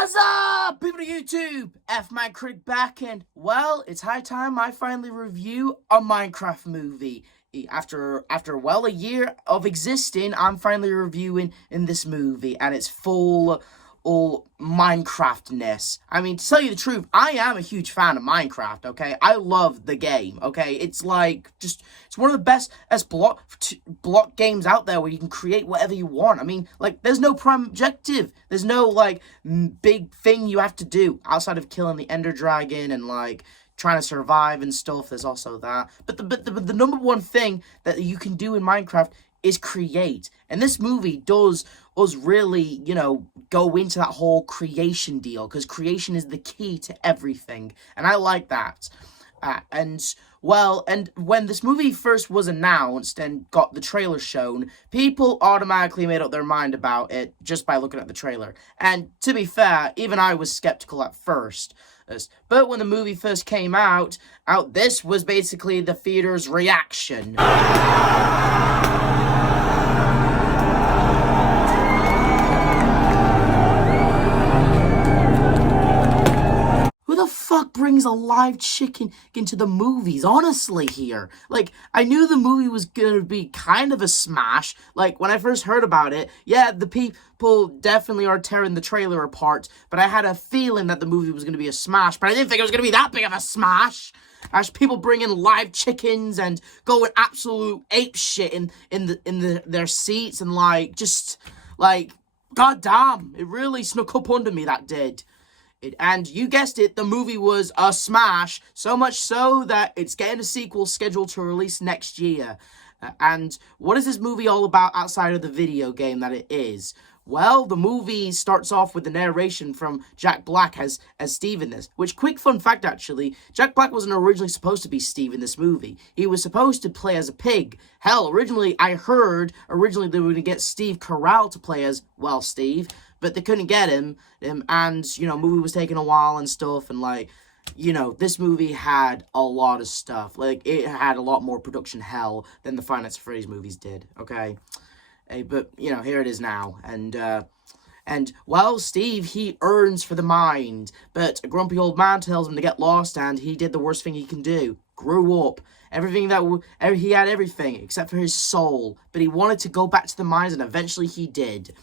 What's up, people of YouTube? CRITIC back, and well, it's high time I finally review a Minecraft movie. After a year of existing, I'm finally reviewing in this movie, and it's full all Minecraftness. I mean, to tell you the truth, I am a huge fan of Minecraft, okay? I love the game, okay? It's like, it's one of the best block games out there where you can create whatever you want. I mean, like, there's no prime objective. There's no, like, big thing you have to do outside of killing the Ender Dragon and, like, trying to survive and stuff. There's also that. But the number one thing that you can do in Minecraft is create. And this movie does us really, you know, go into that whole creation deal, because creation is the key to everything. And I like that. And when this movie first was announced and got the trailer shown, people automatically made up their mind about it just by looking at the trailer. And to be fair, even I was skeptical at first. But when the movie first came out, this was basically the theater's reaction. Fuck brings a live chicken into the movies, honestly, here. Like, I knew the movie was gonna be kind of a smash. Like, when I first heard about it, yeah, the people definitely are tearing the trailer apart, but I had a feeling that the movie was gonna be a smash, but I didn't think it was gonna be that big of a smash. As people bring in live chickens and going absolute ape shit in their seats, and goddamn, it really snuck up under me, that did. And you guessed it, the movie was a smash, so much so that it's getting a sequel scheduled to release next year. And what is this movie all about outside of the video game that it is? Well, the movie starts off with the narration from Jack Black as Steve in this. Which, quick fun fact actually, Jack Black wasn't originally supposed to be Steve in this movie. He was supposed to play as a pig. Hell, I heard they were going to get Steve Carell to play as, well, Steve. But they couldn't get him, and, you know, movie was taking a while and stuff, and, like, you know, this movie had a lot of stuff. Like, it had a lot more production hell than the Five Nights at Freddy's movies did, okay? But, you know, here it is now, and, well, Steve, he earns for the mind, but a grumpy old man tells him to get lost, and he did the worst thing he can do. Grew up. He had everything, except for his soul, but he wanted to go back to the mines, and eventually he did.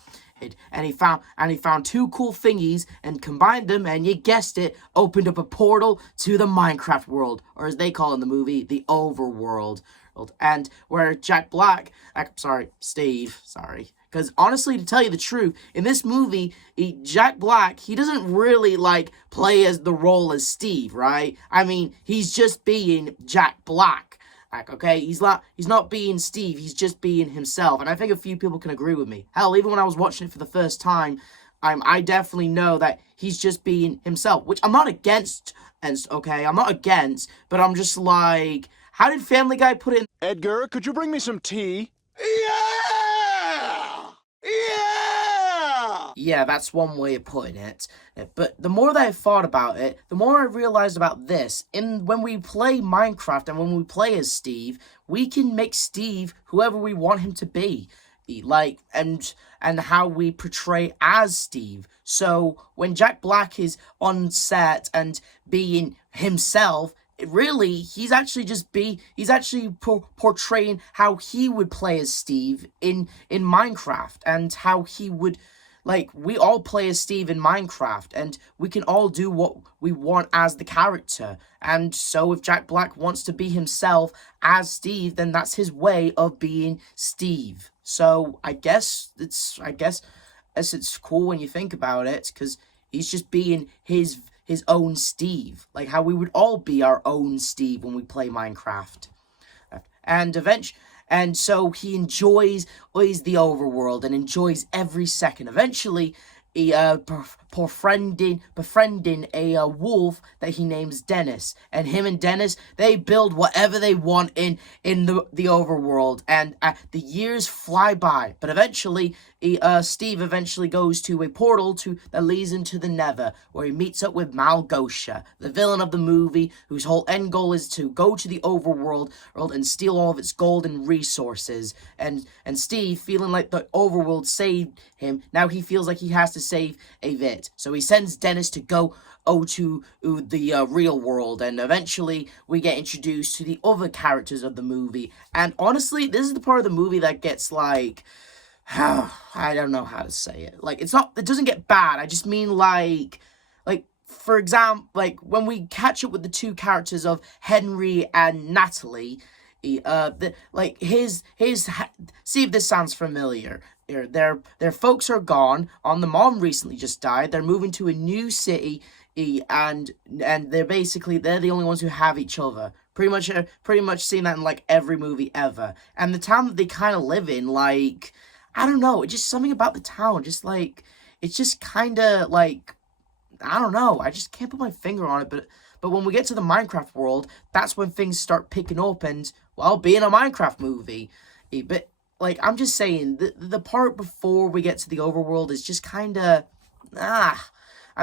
And he found two cool thingies and combined them, and you guessed it, opened up a portal to the Minecraft world, or as they call it in the movie, the overworld. And where Steve, because honestly, to tell you the truth, in this movie, Jack Black, he doesn't really, like, play as the role as Steve, right? I mean, he's just being Jack Black. Okay, he's not being Steve, he's just being himself, and I think a few people can agree with me. Hell, even when I was watching it for the first time, I definitely know that he's just being himself, which I'm not against, but I'm just like, how did Family Guy put it in? Edgar, could you bring me some tea? Yeah, that's one way of putting it. But the more that I thought about it, the more I realized about this. When we play Minecraft and when we play as Steve, we can make Steve whoever we want him to be. Like, and how we portray as Steve. So when Jack Black is on set and being himself, really, he's actually portraying how he would play as Steve in Minecraft, and how he would, like, we all play as Steve in Minecraft, and we can all do what we want as the character. And so if Jack Black wants to be himself as Steve, then that's his way of being Steve. So I guess it's cool when you think about it, because he's just being his own Steve, like how we would all be our own Steve when we play Minecraft. And so he enjoys the overworld and enjoys every second. Eventually, befriending a wolf that he names Dennis, and him and Dennis, they build whatever they want in the overworld, and the years fly by. But eventually, Steve eventually goes to a portal that leads into the Nether, where he meets up with Malgosha, the villain of the movie, whose whole end goal is to go to the overworld and steal all of its gold and resources. And Steve, feeling like the overworld saved him, now he feels like he has to save it. So he sends Dennis to go to the real world, and eventually we get introduced to the other characters of the movie. And honestly, this is the part of the movie that gets like, I don't know how to say it. Like, it doesn't get bad. I just mean like, for example, like when we catch up with the two characters of Henry and Natalie, see if this sounds familiar. Their folks are gone. The mom recently just died. They're moving to a new city, and they're the only ones who have each other. Pretty much seen that in like every movie ever. And the town that they kind of live in, like, I don't know, it's just something about the town, just like, it's just kind of like, I don't know, I just can't put my finger on it, but when we get to the Minecraft world, that's when things start picking up, and, well, being a Minecraft movie, but, like, I'm just saying, the part before we get to the overworld is just kind of, I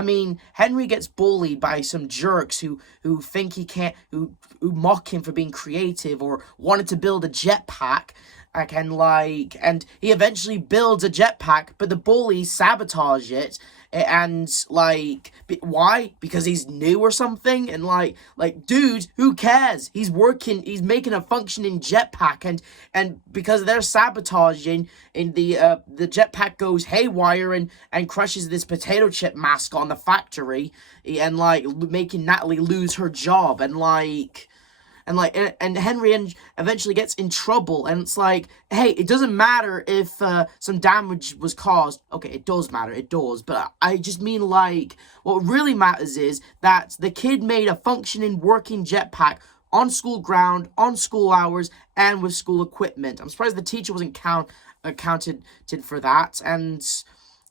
mean, Henry gets bullied by some jerks who think he can't, who mock him for being creative or wanted to build a jetpack. And he eventually builds a jetpack, but the bullies sabotage it, and, like, why? Because he's new or something? And, like, dude, who cares? He's making a functioning jetpack, and because they're sabotaging, and the jetpack goes haywire and crushes this potato chip mask on the factory, and, like, making Natalie lose her job, and Henry eventually gets in trouble, and it's like, hey, it doesn't matter if some damage was caused. Okay, it does matter, it does, but I just mean, like, what really matters is that the kid made a functioning, working jetpack on school ground, on school hours, and with school equipment. I'm surprised the teacher wasn't accounted for that, and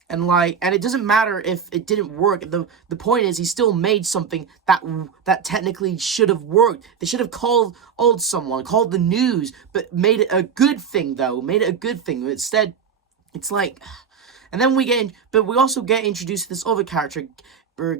it doesn't matter if it didn't work. The point is, he still made something that technically should have worked. They should have called someone, called the news, but made it a good thing, though. Made it a good thing. Instead, it's like, and then we also get introduced to this other character,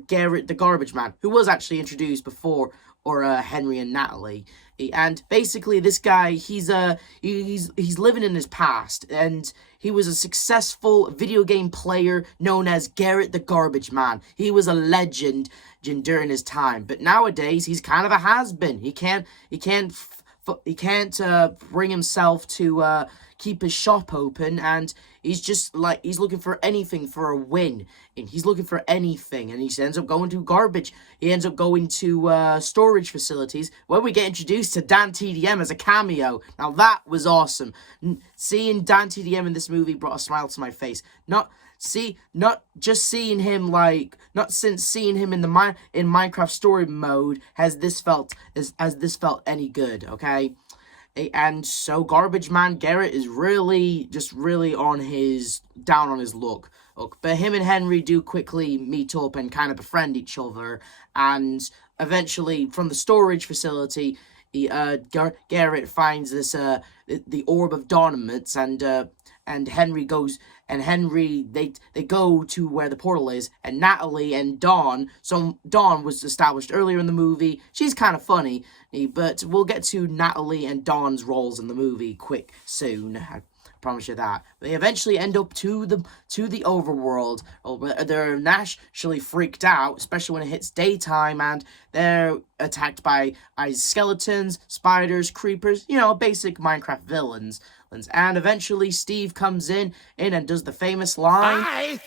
Garrett the Garbage Man, who was actually introduced before, Henry and Natalie. And basically, this guy, he's living in his past, and he was a successful video game player known as Garrett the Garbage Man. He was a legend during his time, but nowadays he's kind of a has-been. He can't bring himself to keep his shop open, and he's looking for anything for a win, and he's looking for anything, and he ends up going to garbage. He ends up going to storage facilities, where we get introduced to Dan TDM as a cameo. Now that was awesome. Seeing Dan TDM in this movie brought a smile to my face. Not just seeing him, like, not since seeing him in Minecraft story mode has this felt any good, okay? And so Garbage Man Garrett is really down on his luck. But him and Henry do quickly meet up and kind of befriend each other, and eventually from the storage facility, Garrett finds this the Orb of Dornaments, and Henry goes, and they go to where the portal is, and Natalie and Dawn. So Dawn was established earlier in the movie. She's kind of funny, but we'll get to Natalie and Dawn's roles in the movie soon. I promise you that. They eventually end up to the overworld. They're naturally freaked out, especially when it hits daytime, and they're attacked by skeletons, spiders, creepers, basic Minecraft villains. And eventually Steve comes in and does the famous line, I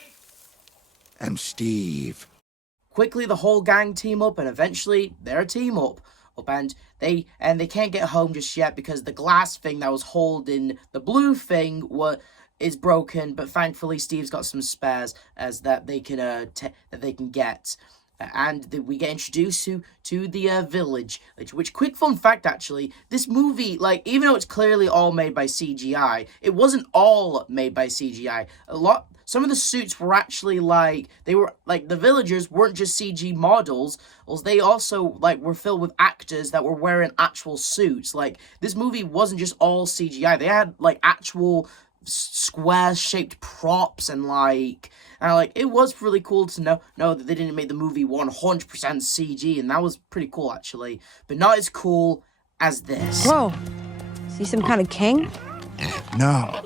am Steve. Quickly the whole gang team up, and eventually they're a team up, and they can't get home just yet because the glass thing that was holding the blue thing is broken, but thankfully Steve's got some spares that they can get. And we get introduced to the village, which, quick fun fact, actually, this movie, like, even though it's clearly all made by CGI, it wasn't all made by CGI. Some of the suits were actually, the villagers weren't just CG models, they also, were filled with actors that were wearing actual suits. This movie wasn't just all CGI. They had, actual square-shaped props, and it was really cool to know that they didn't make the movie 100% CG, and that was pretty cool actually, but not as cool as this. Whoa, is he some kind of king? No.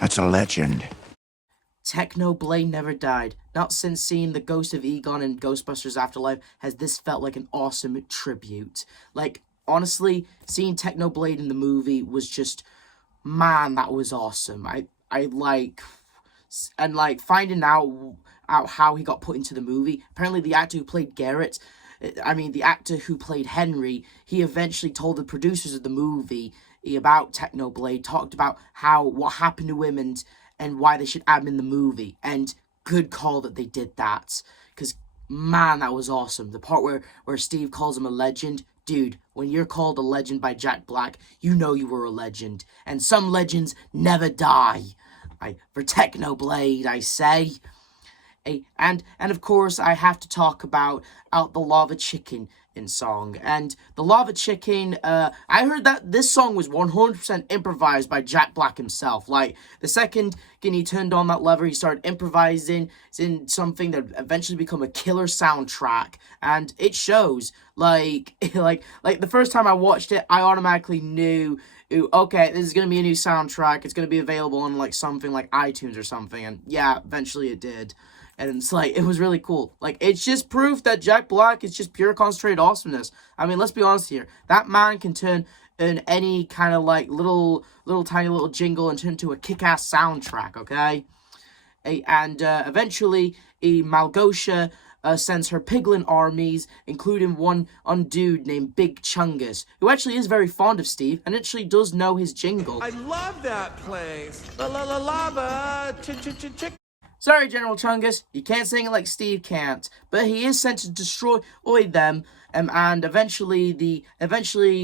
That's a legend. Technoblade never died. Not since seeing the ghost of Egon in Ghostbusters Afterlife has this felt like an awesome tribute. Like, honestly, seeing Technoblade in the movie was just, man, that was awesome. Finding out how he got put into the movie. Apparently the actor who played the actor who played Henry, he eventually told the producers of the movie about Technoblade, talked about what happened to him and why they should add him in the movie. And good call that they did that. Because, man, that was awesome. The part where Steve calls him a legend. Dude, when you're called a legend by Jack Black, you know you were a legend. And some legends never die. For Technoblade, I say. And of course, I have to talk about the Lava Chicken in song. And the Lava Chicken, I heard that this song was 100% improvised by Jack Black himself. Like, the second he turned on that lever, he started improvising. It's in something that eventually become a killer soundtrack. And it shows. Like the first time I watched it, I automatically knew, okay, this is going to be a new soundtrack. It's going to be available on, like, something like iTunes or something. And yeah, eventually it did. And it's like, it was really cool. Like, it's just proof that Jack Black is just pure concentrated awesomeness. I mean, let's be honest here. That man can turn in any kind of, like, little tiny little jingle and turn into a kick-ass soundtrack, okay? And eventually, Malgosha sends her piglin armies, including one dude named Big Chungus, who actually is very fond of Steve and actually does know his jingle. I love that place. La la la lava, chick. Sorry, General Chungus, you can't sing it like Steve can't, but he is sent to destroy them, and eventually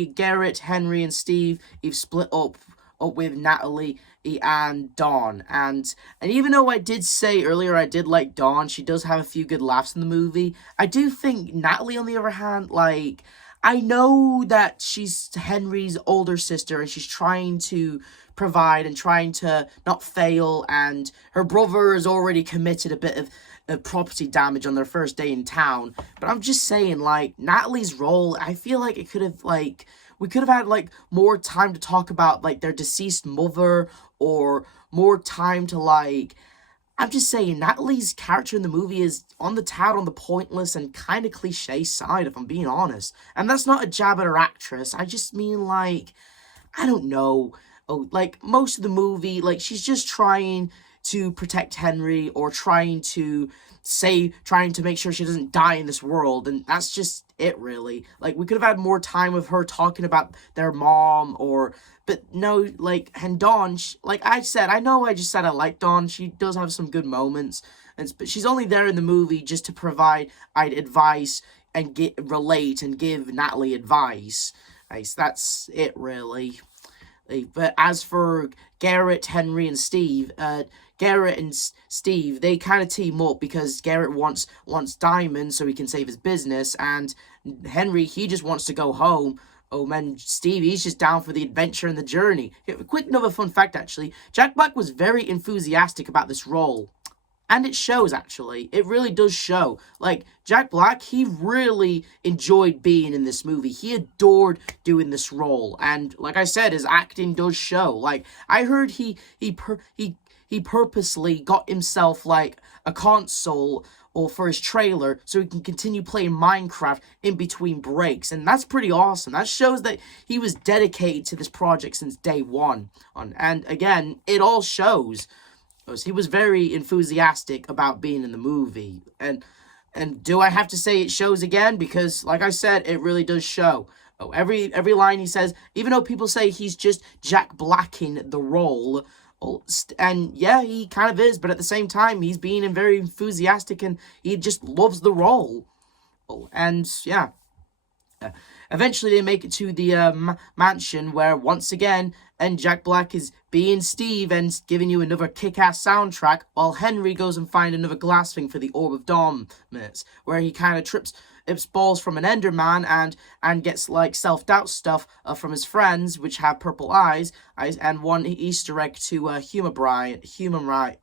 Garrett, Henry, and Steve split up with Natalie and Dawn, and even though I did say earlier I did like Dawn, she does have a few good laughs in the movie, I do think Natalie, on the other hand, like, I know that she's Henry's older sister and she's trying to provide and trying to not fail, and her brother has already committed a bit of property damage on their first day in town. But I'm just saying, like, Natalie's role, I feel like it could have, like, we could have had, like, more time to talk about, like, their deceased mother, or more time to, like, I'm just saying, Natalie's character in the movie is on the pointless and kind of cliche side, if I'm being honest. And that's not a jab at her actress. I just mean, like, I don't know. Oh, like, most of the movie, like, she's just trying to protect Henry, or trying to make sure she doesn't die in this world, and that's just it, really. Like, we could have had more time with her talking about their mom, but no, like, and Dawn, like I said, I know I just said I like Dawn, she does have some good moments, but she's only there in the movie just to provide advice, and relate, and give Natalie advice. So that's it, really. But as for Garrett, Henry, and Steve, Garrett and Steve, they kind of team up because Garrett wants Diamond so he can save his business, and Henry, he just wants to go home. Oh man, Steve, he's just down for the adventure and the journey. Quick another fun fact, actually. Jack Black was very enthusiastic about this role. And it shows, actually. It really does show. Like, Jack Black, he really enjoyed being in this movie. He adored doing this role. And, like I said, his acting does show. Like, I heard he purposely got himself, like, a console or for his trailer so he can continue playing Minecraft in between breaks. And that's pretty awesome. That shows that he was dedicated to this project since day one. And, again, it all shows. He was very enthusiastic about being in the movie. And do I have to say it shows again? Because, like I said, it really does show. Every line he says, even though people say he's just Jack Blacking the role, and yeah, he kind of is, but at the same time, he's being very enthusiastic and he just loves the role. And yeah. eventually they make it to the mansion where once again, and Jack Black is being Steve and giving you another kick-ass soundtrack, while Henry goes and finds another glass thing for the Orb of Dominance, where he kind of trips balls from an Enderman and gets like self-doubt stuff from his friends, which have purple eyes, and one Easter egg to Human Right.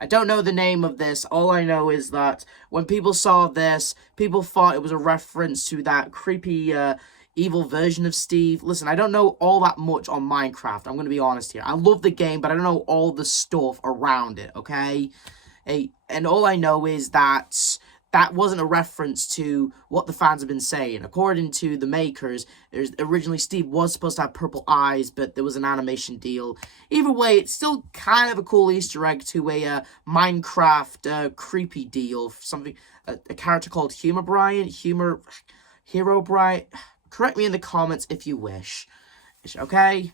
I don't know the name of this. All I know is that when people saw this, people thought it was a reference to that creepy, evil version of Steve. Listen, I don't know all that much on Minecraft. I'm going to be honest here. I love the game, but I don't know all the stuff around it, okay? And all I know is that that wasn't a reference to what the fans have been saying. According to the makers, originally Steve was supposed to have purple eyes, but there was an animation deal. Either way, it's still kind of a cool Easter egg to a Minecraft creepy deal. Something, a character called Hero Bright. Correct me in the comments if you wish. Okay?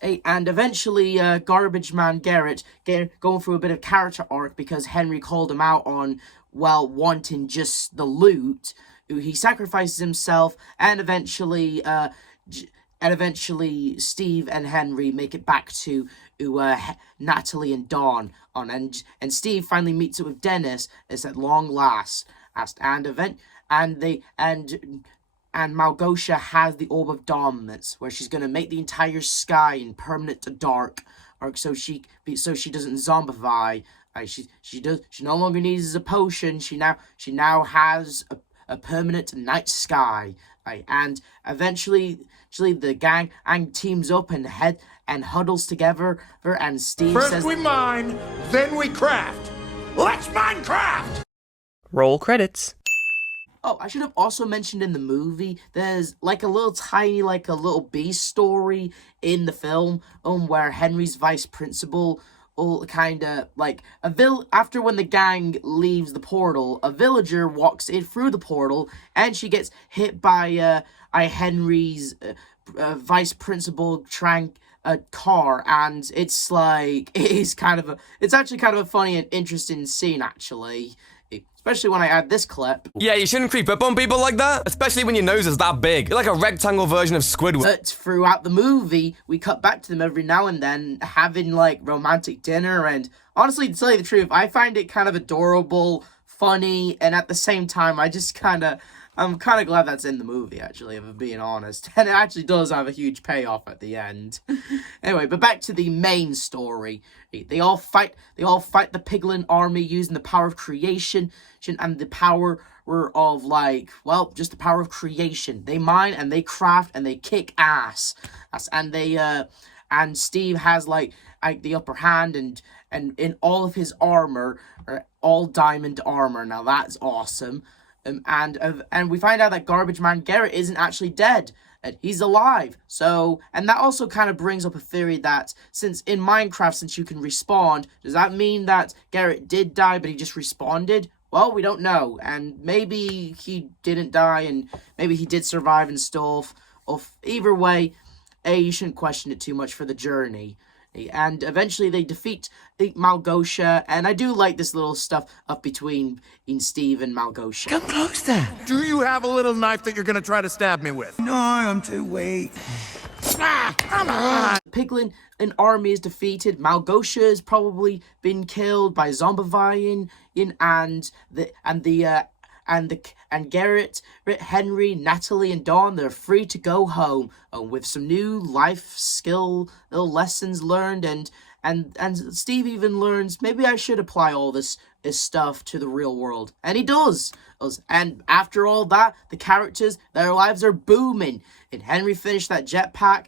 And eventually, Garbage Man Garrett going through a bit of character arc because Henry called him out on, well, wanting just the loot. He sacrifices himself, and eventually Steve and Henry make it back to Natalie and Dawn. And Steve finally meets up with Dennis. It's at long last. And Malgosia has the Orb of Dominance, where she's gonna make the entire sky in permanent dark, or so she doesn't zombify. She no longer needs a potion. She now has a permanent night sky. And eventually the gang teams up and huddles together. And Steve says, First we mine, then we craft. Let's Minecraft! Roll credits. Oh, I should have also mentioned in the movie, there's like a little tiny, like a little B story in the film, where Henry's vice principal, kind of like after when the gang leaves the portal, a villager walks in through the portal, and she gets hit by Henry's vice principal car, and it's like it's actually kind of a funny and interesting scene actually. Especially when I add this clip. Yeah, you shouldn't creep up on people like that, especially when your nose is that big. You're like a rectangle version of Squidward. But throughout the movie, we cut back to them every now and then having like romantic dinner, and honestly, to tell you the truth, I find it kind of adorable, funny, and at the same time, I'm kind of glad that's in the movie, actually, if I'm being honest. And it actually does have a huge payoff at the end. Anyway, but back to the main story. They all fight the Piglin army using the power of creation and the power of, like, well, just the power of creation. They mine and they craft and they kick ass. And Steve has, like the upper hand, and in all of his armor, all diamond armor. Now, that's awesome. And we find out that Garbage Man Garrett isn't actually dead. He's alive. So, and that also kind of brings up a theory that since in Minecraft, since you can respawn, does that mean that Garrett did die, but he just respawned? Well, we don't know. And maybe he didn't die, and maybe he did survive and stuff. Either way, you shouldn't question it too much for the journey. And eventually they defeat Malgosia, and I do like this little stuff up between Steve and Malgosia. Come closer. Do you have a little knife that you're gonna try to stab me with? No, I'm too weak. Come on! Piglin an army is defeated. Malgosia has probably been killed by zombifying, and Garrett, Henry, Natalie, and Dawn, they're free to go home with some new life skill, little lessons learned, and Steve even learns, maybe I should apply all this stuff to the real world. And he does. And after all that, the characters, their lives are booming. And Henry finished that jetpack.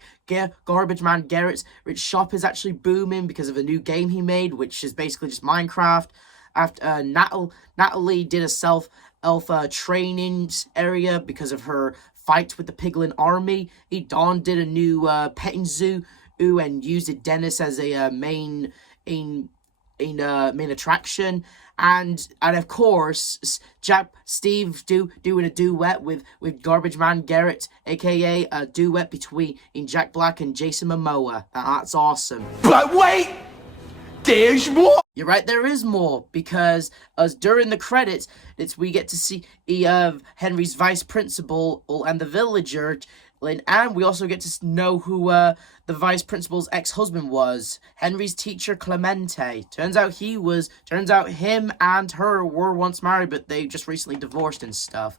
Garbage Man Garrett's shop is actually booming because of a new game he made, which is basically just Minecraft. After Natalie did a self-alpha training area because of her fight with the Piglin army. Dawn did a new petting zoo and used Dennis as a main attraction. And of course, Steve doing a duet with Garbage Man Garrett, aka a duet between Jack Black and Jason Momoa. That's awesome. But wait! There's more! You're right, there is more, because as during the credits, we get to see Henry's vice principal and the villager, and we also get to know who the vice principal's ex-husband was, Henry's teacher Clemente. Turns out him and her were once married, but they just recently divorced and stuff.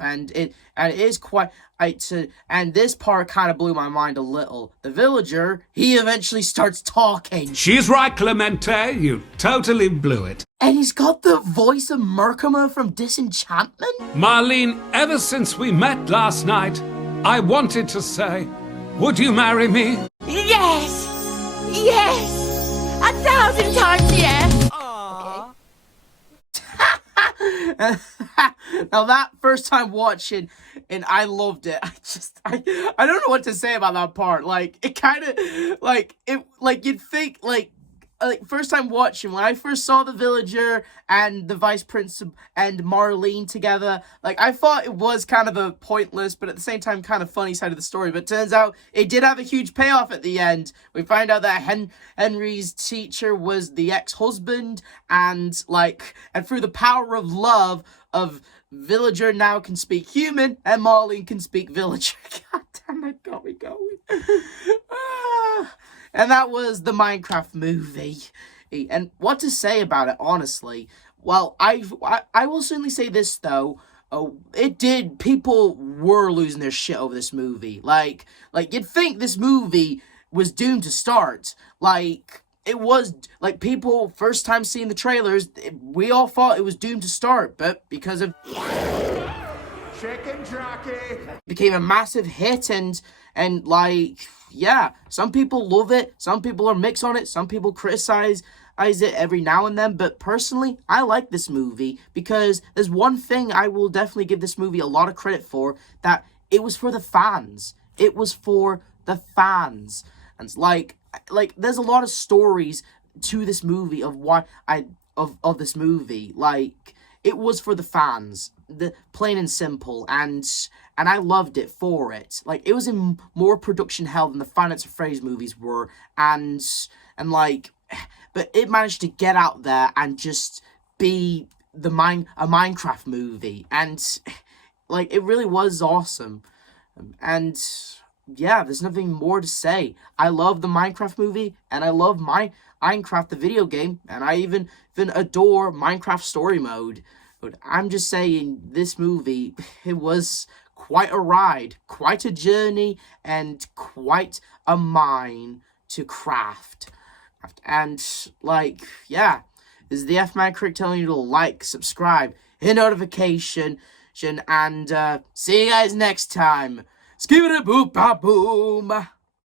And it is quite, and this part kind of blew my mind a little. The villager, he eventually starts talking. She's right, Clemente. You totally blew it. And he's got the voice of Merkama from Disenchantment? Marlene, ever since we met last night, I wanted to say, would you marry me? Yes! Yes! 1,000 times yes! Now that first time watching, and I loved it. I don't know what to say about that part. Like, it kind of, like, you'd think, like, first time watching, when I first saw the villager and the vice principal and Marlene together, like, I thought it was kind of a pointless, but at the same time kind of funny side of the story. But turns out it did have a huge payoff at the end. We find out that Henry's teacher was the ex-husband, and through the power of love of villager now can speak human, and Marlene can speak villager. God damn, that got me going. And that was the Minecraft movie. And what to say about it, honestly? Well, I will certainly say this, though. People were losing their shit over this movie. Like, you'd think this movie was doomed to start. Like, it was, like, people, first time seeing the trailers, we all thought it was doomed to start. But because of... Chicken jockey! became a massive hit, and like... yeah, some people love it, some people are mixed on it, some people criticize it every now and then, but personally, I like this movie, because there's one thing I will definitely give this movie a lot of credit for, that it was for the fans. It was for the fans. And like there's a lot of stories to this movie of this movie. Like, it was for the fans, plain and simple, and I loved it for it. Like, it was in more production hell than the Finance of Phrase movies were, and like, but it managed to get out there and just be a Minecraft movie, and like, it really was awesome. And yeah, there's nothing more to say. I love the Minecraft movie, and I love Minecraft the video game, and I even adore Minecraft story mode. But I'm just saying, this movie, it was quite a ride, quite a journey, and quite a mine to craft. And, like, yeah, this is the F-Man Critic telling you to like, subscribe, hit notification, and see you guys next time. Skibidi boop ba boom.